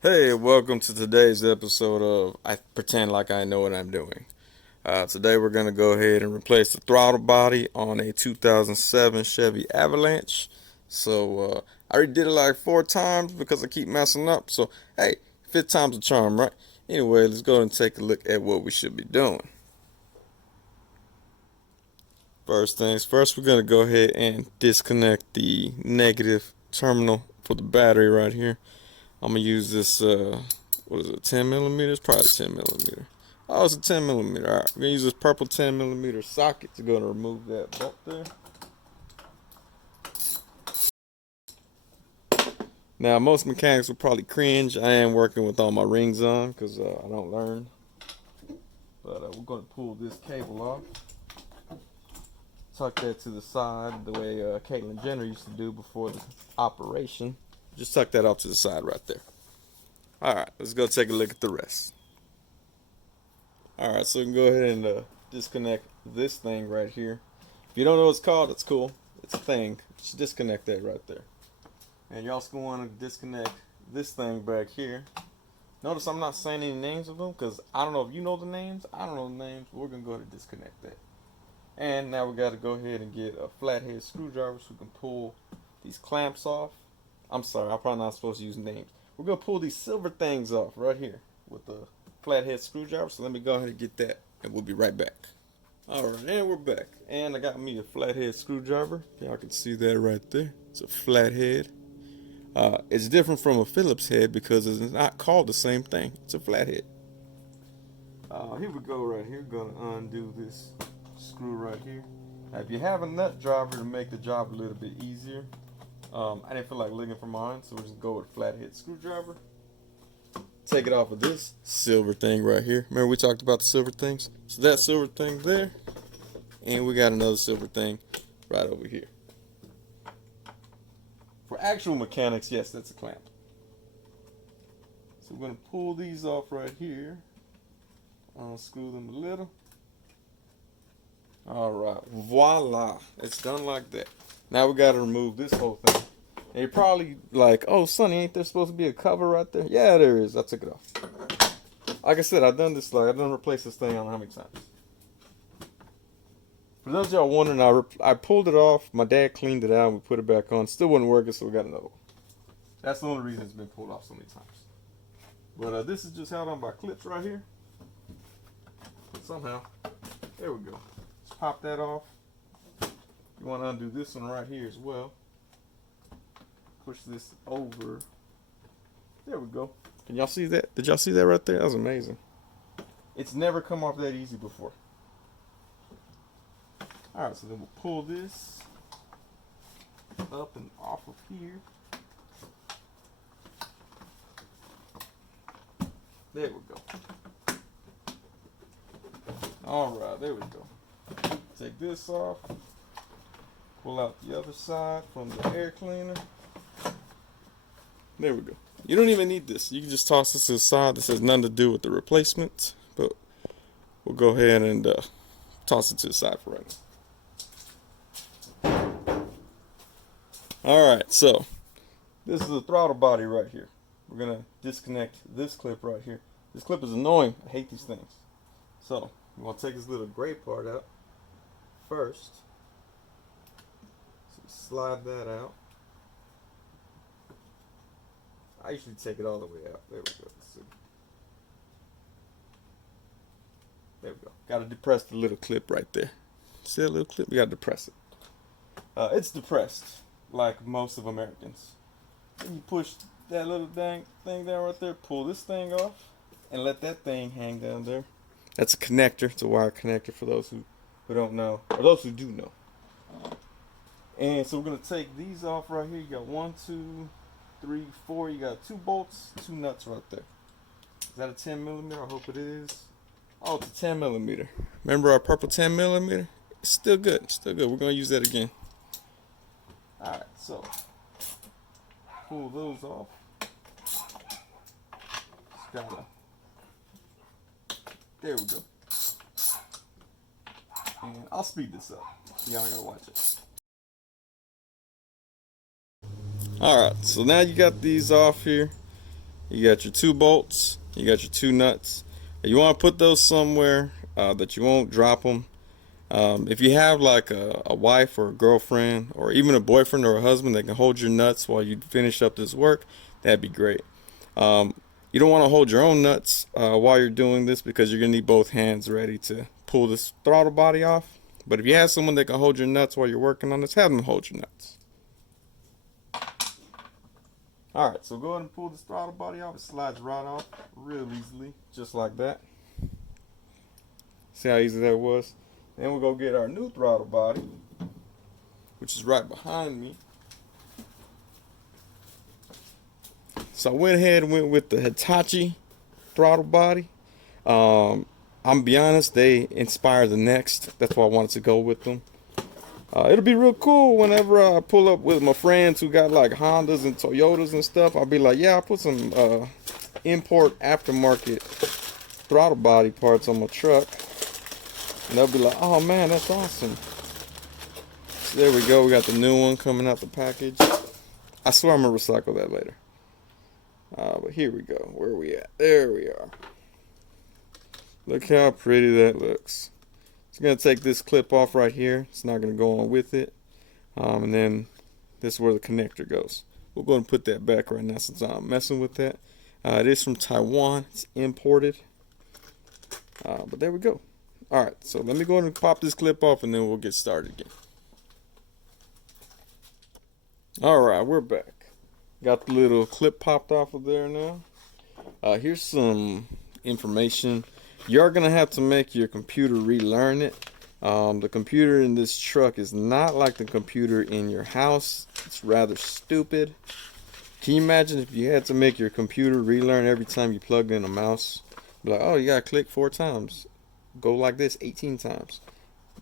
Hey, welcome to today's episode of I Pretend Like I Know What I'm Doing. Today we're going to go ahead and replace the throttle body on a 2007 Chevy Avalanche. I already did it like 4 times because I keep messing up. So, hey, fifth time's a charm, right? Anyway, let's go and take a look at what we should be doing. First things first, we're going to go ahead and disconnect the negative terminal for the battery right here. I'm gonna use this, what is it, 10 millimeters? Probably 10 millimeter. Oh, it's a 10 millimeter. All right, we're gonna use this purple 10 millimeter socket to go and remove that bolt there. Now, most mechanics will probably cringe. I am working with all my rings on because I don't learn. But we're gonna pull this cable off. Tuck that to the side the way Caitlyn Jenner used to do before the operation. Just tuck that off to the side right there. All right, let's go take a look at the rest. All right, so we can go ahead and disconnect this thing right here. If you don't know what it's called, it's cool. It's a thing. Just disconnect that right there. And you also want to disconnect this thing back here. Notice I'm not saying any names of them because I don't know if you know the names. I don't know the names, but we're going to go ahead and disconnect that. And now we got to go ahead and get a flathead screwdriver so we can pull these clamps off. I'm sorry, I'm probably not supposed to use names. We're going to pull these silver things off right here with the flathead screwdriver. So let me go ahead and get that and we'll be right back. Alright, and we're back. And I got me a flathead screwdriver. Y'all can see that right there. It's a flathead. It's different from a Phillips head because it's not called the same thing. It's a flathead. Here we go right here. Gonna undo this screw right here. Now, if you have a nut driver to make the job a little bit easier, I didn't feel like looking for mine, so we'll just go with flathead screwdriver. Take it off of this silver thing right here. Remember we talked about the silver things? So that silver thing there, and we got another silver thing right over here. For actual mechanics, yes, that's a clamp. So we're going to pull these off right here. Unscrew them a little. Alright, voila. It's done like that. Now we got to remove this whole thing. And you're probably like, oh, Sonny, ain't there supposed to be a cover right there? Yeah, there is. I took it off. Like I said, I've done replaced this thing I don't know how many times. For those of y'all wondering, I pulled it off. My dad cleaned it out and we put it back on. Still wasn't working, so we got another one. That's the only reason it's been pulled off so many times. But this is just held on by clips right here. Somehow. There we go. Just pop that off. You want to undo this one right here as well. Push this over. There we go. Can y'all see that? Did y'all see that right there? That was amazing. It's never come off that easy before. Alright, so then we'll pull this up and off of here. There we go. Alright, there we go. Take this off. Pull out the other side from the air cleaner. There we go. You don't even need this. You can just toss this to the side. This has nothing to do with the replacement. But we'll go ahead and toss it to the side for right now. Alright, so this is the throttle body right here. We're going to disconnect this clip right here. This clip is annoying. I hate these things. So, we're going to take this little gray part out first. So slide that out. I usually take it all the way out. There we go. Let's see. There we go. Got to depress the little clip right there. See that little clip? We got to depress it. It's depressed, like most of Americans. Then you push that little dang thing down right there, pull this thing off, and let that thing hang down there. That's a connector. It's a wire connector for those who don't know, or those who do know. And so we're going to take these off right here. You got 1, 2, 3, 4. You got 2 bolts, 2 nuts right there. Is that a 10 millimeter? I hope it is. Oh, it's a 10 millimeter. Remember our purple 10 millimeter? It's still good. It's still good. We're going to use that again. Alright, so pull those off. Just gotta. There we go. And I'll speed this up. So y'all gotta watch it. Alright, so now you got these off here. You got your 2 bolts. You got your 2 nuts. You want to put those somewhere that you won't drop them. If you have like a wife or a girlfriend or even a boyfriend or a husband that can hold your nuts while you finish up this work, that'd be great. You don't want to hold your own nuts while you're doing this because you're going to need both hands ready to pull this throttle body off. But if you have someone that can hold your nuts while you're working on this, have them hold your nuts. Alright, so go ahead and pull this throttle body off. It slides right off real easily, just like that. See how easy that was? Then we'll go get our new throttle body, which is right behind me. So I went ahead and went with the Hitachi throttle body. I'm gonna be honest, they inspire the next. That's why I wanted to go with them. It'll be real cool whenever I pull up with my friends who got like Hondas and Toyotas and stuff. I'll be like, yeah, I put some import aftermarket throttle body parts on my truck. And they'll be like, oh man, that's awesome. So there we go. We got the new one coming out the package. I swear I'm going to recycle that later. But here we go. Where are we at? There we are. Look how pretty that looks. It's going to take this clip off right here. It's not going to go on with it. And then this is where the connector goes. We're going to put that back right now since I'm messing with that. It is from Taiwan. It's imported. But there we go. Alright, so let me go ahead and pop this clip off and then we'll get started again. Alright, we're back. Got the little clip popped off of there now. Here's some information. You're going to have to make your computer relearn it. The computer in this truck is not like the computer in your house. It's rather stupid. Can you imagine if you had to make your computer relearn every time you plugged in a mouse? Be like, oh, you got to click 4 times. Go like this 18 times.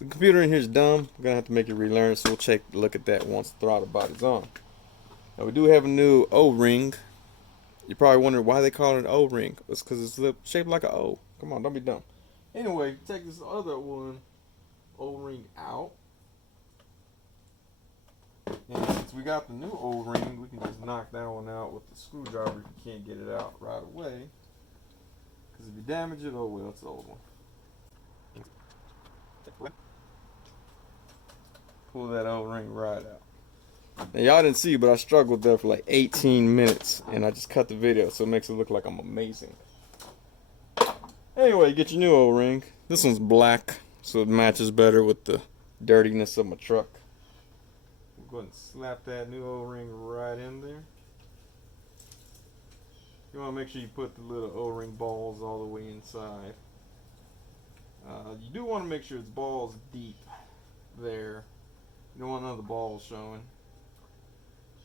The computer in here is dumb. We're gonna have to make it relearn, so we'll look at that once the throttle body's on. Now we do have a new O-ring. You're probably wondering why they call it an O-ring. It's because it's shaped like an O. Come on, don't be dumb. Anyway, take this other one O-ring out. And since we got the new O-ring, we can just knock that one out with the screwdriver if you can't get it out right away. Because if you damage it, oh well, it's the old one. Pull that O-ring right out. Now y'all didn't see, but I struggled there for like 18 minutes and I just cut the video so it makes it look like I'm amazing. Anyway, get your new O-ring. This one's black so it matches better with the dirtiness of my truck. We'll go ahead and slap that new O-ring right in there. You want to make sure you put the little O-ring balls all the way inside. You do want to make sure it's balls deep there. You don't want none of the balls showing.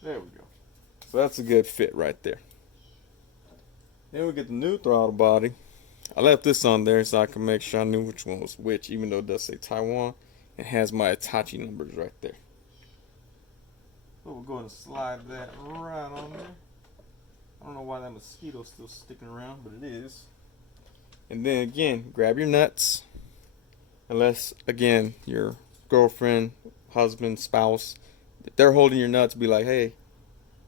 There we go. So that's a good fit right there. Then we get the new throttle body. I left this on there so I can make sure I knew which one was which, even though it does say Taiwan. It has my Hitachi numbers right there. So we'll go ahead and slide that right on there. I don't know why that mosquito's still sticking around, but it is. And then again, grab your nuts. Unless, again, your girlfriend, husband, spouse, if they're holding your nuts, be like, hey,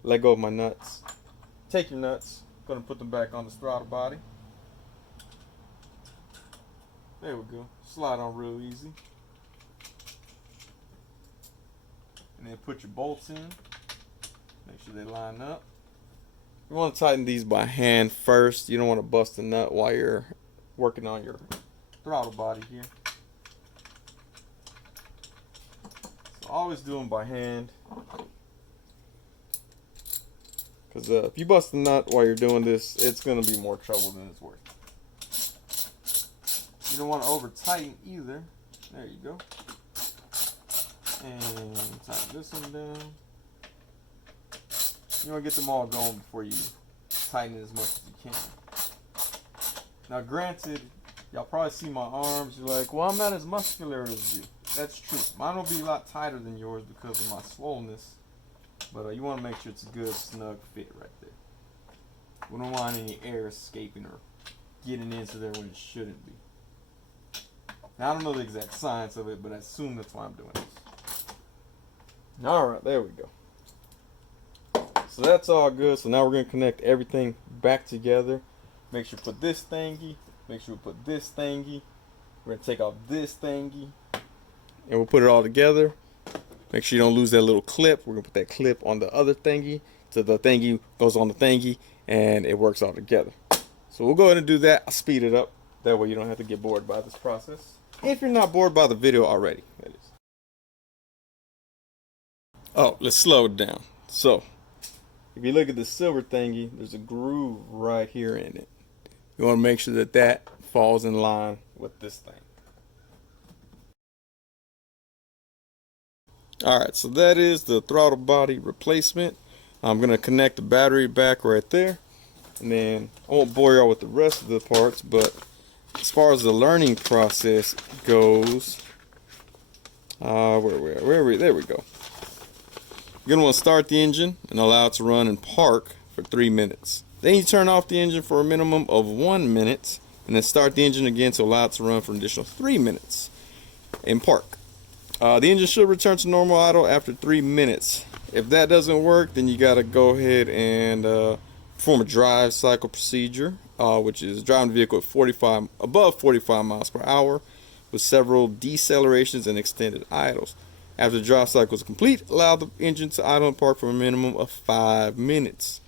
let go of my nuts. Take your nuts. I'm going to put them back on the throttle body. There we go. Slide on real easy. And then put your bolts in. Make sure they line up. You want to tighten these by hand first. You don't want to bust a nut while you're working on your throttle body here. So always do them by hand. Because if you bust a nut while you're doing this, it's going to be more trouble than it's worth. You don't want to over tighten either. There you go. And tighten this one down. You want to get them all going before you tighten it as much as you can. Now granted, y'all probably see my arms. You're like, well, I'm not as muscular as you. That's true. Mine will be a lot tighter than yours because of my swollenness. But you want to make sure it's a good, snug fit right there. We don't want any air escaping or getting into there when it shouldn't be. Now, I don't know the exact science of it, but I assume that's why I'm doing this. Alright, there we go. So that's all good. So now we're going to connect everything back together. Make sure you put this thingy. Make sure we put this thingy. We're gonna take off this thingy, and we'll put it all together. Make sure you don't lose that little clip. We're gonna put that clip on the other thingy, so the thingy goes on the thingy, and it works all together. So we'll go ahead and do that. I'll speed it up. That way you don't have to get bored by this process. If you're not bored by the video already, that is. Oh, let's slow it down. So, if you look at the silver thingy, there's a groove right here in it. You want to make sure that that falls in line with this thing. Alright, so that is the throttle body replacement. I'm going to connect the battery back right there. And then, I won't bore y'all with the rest of the parts, but as far as the learning process goes, there we go. You're going to want to start the engine and allow it to run and park for 3 minutes. Then you turn off the engine for a minimum of 1 minute, and then start the engine again to allow it to run for an additional 3 minutes and park. The engine should return to normal idle after 3 minutes. If that doesn't work, then you got to go ahead and perform a drive cycle procedure, which is driving the vehicle at above 45 miles per hour with several decelerations and extended idles. After the drive cycle is complete, allow the engine to idle and park for a minimum of 5 minutes.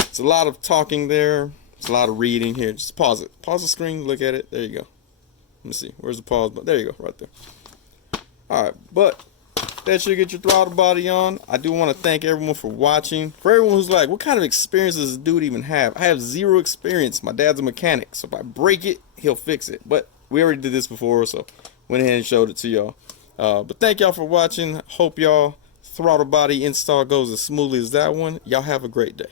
It's a lot of talking there. It's a lot of reading here. Just pause it. Pause the screen, look at it. There you go. Let me see. Where's the pause button? There you go, right there. Alright, but that should get your throttle body on. I do want to thank everyone for watching. For everyone who's like, what kind of experience does this dude even have? I have 0 experience. My dad's a mechanic, so if I break it, he'll fix it. But we already did this before, so went ahead and showed it to y'all. But thank y'all for watching. Hope y'all throttle body install goes as smoothly as that one. Y'all have a great day.